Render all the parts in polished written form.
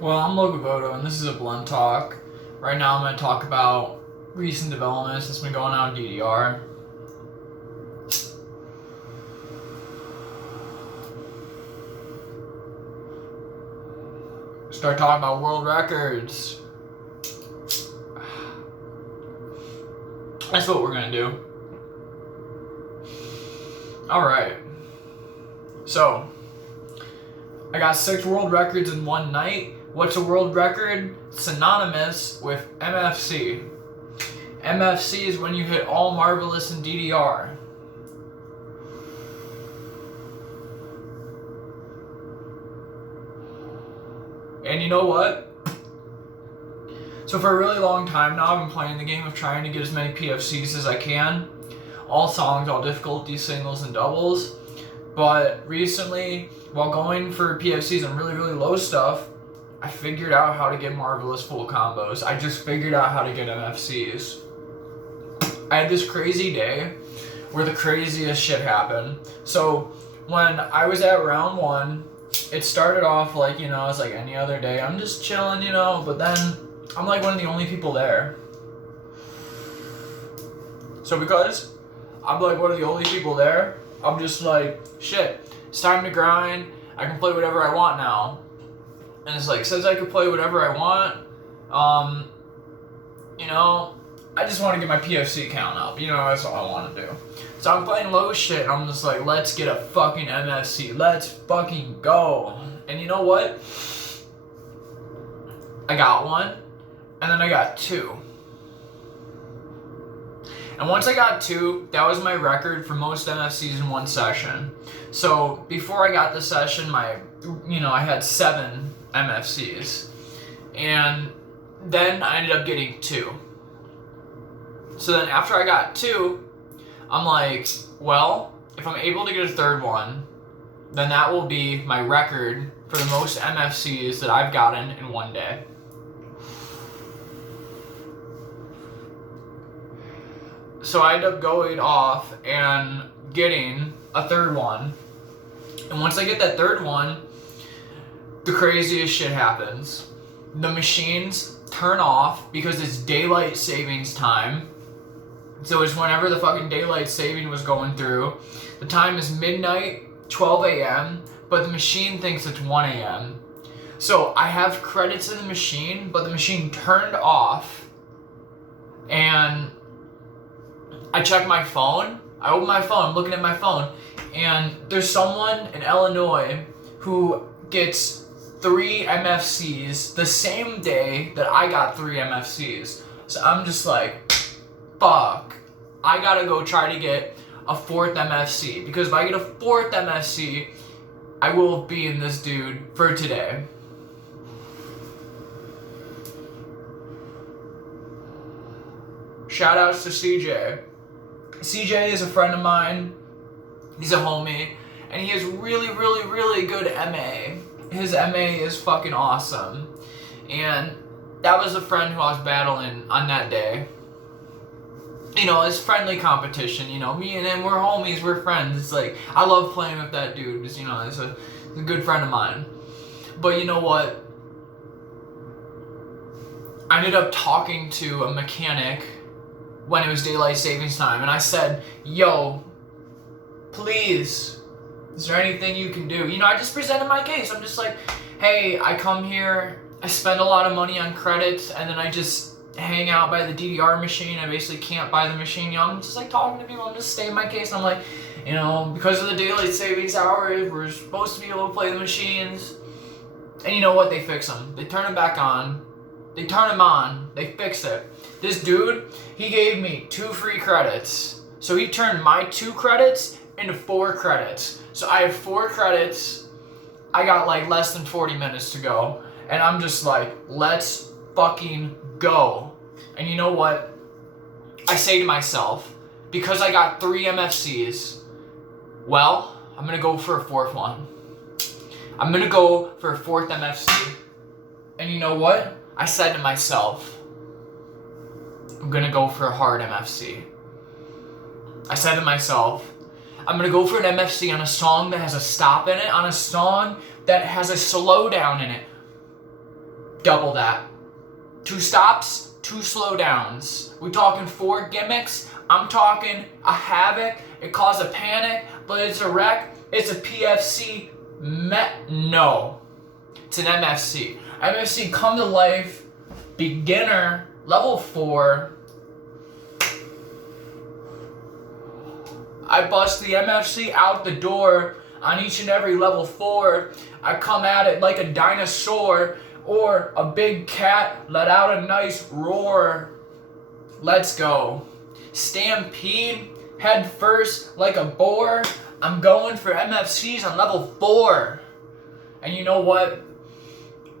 Well, I'm Lokovodo, and this is a blunt talk. Right now, I'm going to talk about recent developments that's been going on in DDR. Start talking about world records. That's what we're going to do. Alright. So, I got 6 world records in one night. What's a world record? Synonymous with MFC. MFC is when you hit all marvelous in DDR. And you know what? So for a really long time now, I've been playing the game of trying to get as many PFCs as I can. All songs, all difficulties, singles, and doubles. But recently, while going for PFCs and really, really low stuff, I figured out how to get marvelous full combos. I just figured out how to get MFCs. I had this crazy day where the craziest shit happened. So when I was at round 1, it started off like, it's like any other day. I'm just chilling, but then I'm like one of the only people there. So because I'm like one of the only people there, I'm just like, shit, it's time to grind. I can play whatever I want now. And it's like, since I can play whatever I want, I just want to get my PFC count up. That's all I want to do. So I'm playing low shit, and I'm just like, let's get a fucking MFC. Let's fucking go. And you know what? I got 1, and then I got 2. And once I got 2, that was my record for most MFCs in one session. So before I got the session, I had 7 MFCs. And then I ended up getting 2. So then after I got 2, I'm like, well, if I'm able to get a 3rd one, then that will be my record for the most MFCs that I've gotten in one day. So I ended up going off and getting a 3rd one. And once I get that 3rd one, the craziest shit happens. The machines turn off because it's daylight savings time. So it's whenever the fucking daylight saving was going through. The time is midnight, 12 a.m., but the machine thinks it's 1 a.m. So I have credits in the machine, but the machine turned off. And I check my phone. I open my phone, I'm looking at my phone, and there's someone in Illinois who gets 3 MFCs the same day that I got 3 MFCs. So I'm just like, fuck. I gotta go try to get a 4th MFC, because if I get a 4th MFC, I will be in this dude for today. Shout outs to CJ. CJ is a friend of mine. He's a homie, and he has really, really, really good MA. His MA is fucking awesome. And that was a friend who I was battling on that day. It's friendly competition, me and him, we're homies, we're friends. It's like, I love playing with that dude, it's a good friend of mine. But you know what? I ended up talking to a mechanic when it was daylight savings time, and I said, yo, please, is there anything you can do? I just presented my case. I'm just like, hey, I come here, I spend a lot of money on credits, and then I just hang out by the DDR machine. I basically can't buy the machine. I'm just like talking to people. I'm just stating my case. And I'm like, because of the daylight savings hours, we're supposed to be able to play the machines. And you know what? They fix them. They turn them back on. They turn them on. They fix it. This dude, he gave me 2 free credits. So he turned my 2 credits into 4 credits. So I have 4 credits. I got like less than 40 minutes to go. And I'm just like, let's fucking go. And you know what? I say to myself, because I got 3 MFCs, well, I'm gonna go for a 4th one. I'm gonna go for a 4th MFC. And you know what? I said to myself, I'm gonna go for a hard MFC. I said to myself, I'm gonna go for an MFC on a song that has a stop in it, on a song that has a slowdown in it. double that. 2 stops, 2 slow downs. We talking 4 gimmicks. I'm talking a havoc. It caused a panic, but it's a wreck. It's a PFC. No. It's an MFC. MFC come to life. Beginner. Level 4. I bust the MFC out the door on each and every level 4. I come at it like a dinosaur or a big cat, let out a nice roar. Let's go. Stampede, head first like a boar. I'm going for MFCs on level 4. And you know what?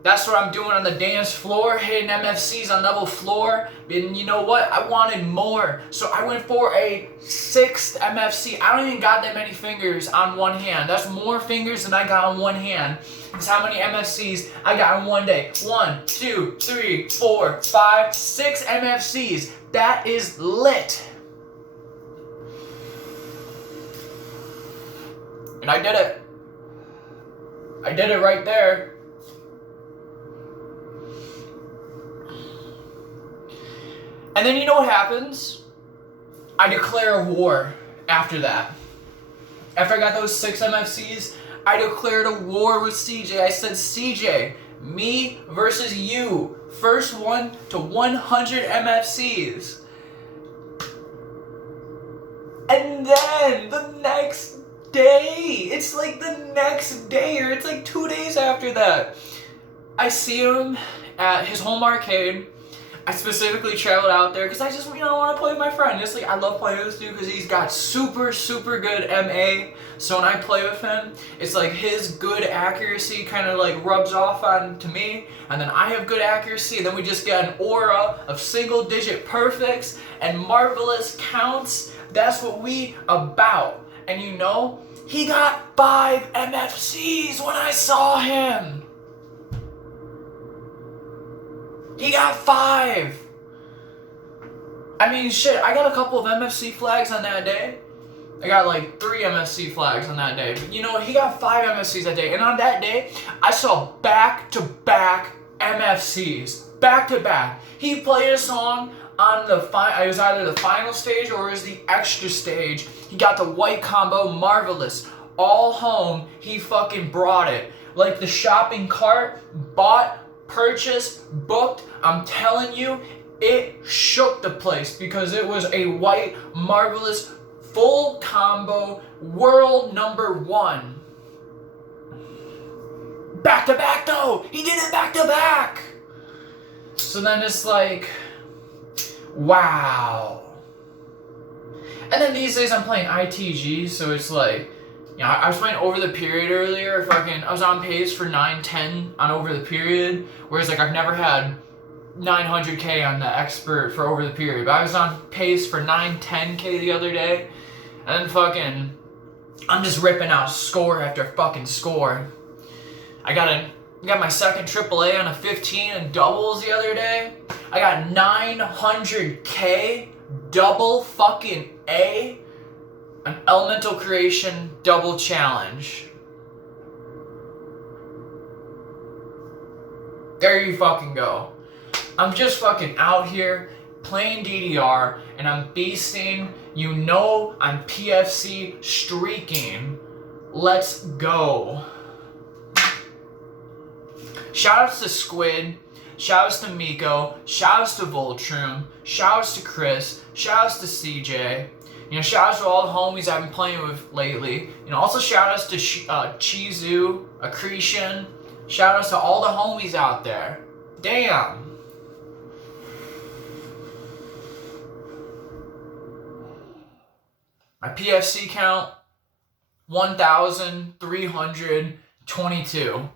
That's what I'm doing on the dance floor, hitting MFCs on level 4. And you know what? I wanted more. So I went for a 6th MFC. I don't even got that many fingers on one hand. That's more fingers than I got on one hand. That's how many MFCs I got in one day. 1, 2, 3, 4, 5, 6 MFCs. That is lit. And I did it. I did it right there. And then you know what happens? I declare a war after that. After I got those 6 MFCs, I declared a war with CJ. I said, CJ, me versus you. First one to 100 MFCs. And then the next day, it's like the next day, or it's like 2 days after that, I see him at his home arcade. I specifically traveled out there because I just, I want to play with my friend. Just like, I love playing with this dude because he's got super, super good MA. So when I play with him, it's like his good accuracy kind of like rubs off on to me. And then I have good accuracy. Then we just get an aura of single-digit perfects and marvelous counts. That's what we about. And you know, he got 5 MFCs when I saw him. He got 5. I mean, shit, I got a couple of MFC flags on that day. I got like 3 MFC flags on that day. But you know, he got 5 MFCs that day. And on that day, I saw back-to-back MFCs. Back-to-back. He played a song on the it was either the final stage or it was the extra stage. He got the white combo, marvelous. All home, he fucking brought it. Like the shopping cart, bought, purchased, booked. I'm telling you, it shook the place because it was a white, marvelous, full combo, world number 1. Back to back though! He did it back to back! So then it's like, wow. And then these days I'm playing ITG, so it's like, I was playing Over the Period earlier. I was on pace for 910 on Over the Period, whereas like I've never had 900k on the expert for Over the Period. But I was on pace for 910k the other day, and then I'm just ripping out score after fucking score. I got my second AAA on a 15 in doubles the other day. I got 900k double fucking A. An elemental creation double challenge. There you fucking go. I'm just fucking out here playing DDR and I'm beasting. You know I'm PFC streaking. Let's go. Shoutouts to Squid. Shoutouts to Miko. Shoutouts to Voltrum. Shoutouts to Chris. Shoutouts to CJ. Shoutouts to all the homies I've been playing with lately. Also shoutouts to Chizu, Accretion. Shoutouts to all the homies out there. Damn. My PFC count, 1,322.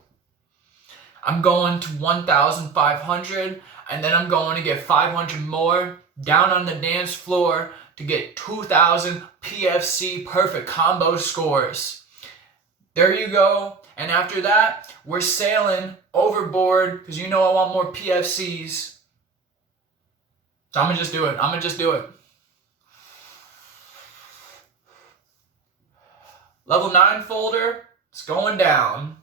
I'm going to 1,500, and then I'm going to get 500 more down on the dance floor to get 2,000 PFC perfect combo scores. There you go. And after that, we're sailing overboard because I want more PFCs. So I'm going to just do it. Level 9 folder, it's going down.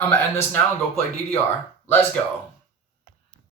I'm gonna end this now and go play DDR. Let's go.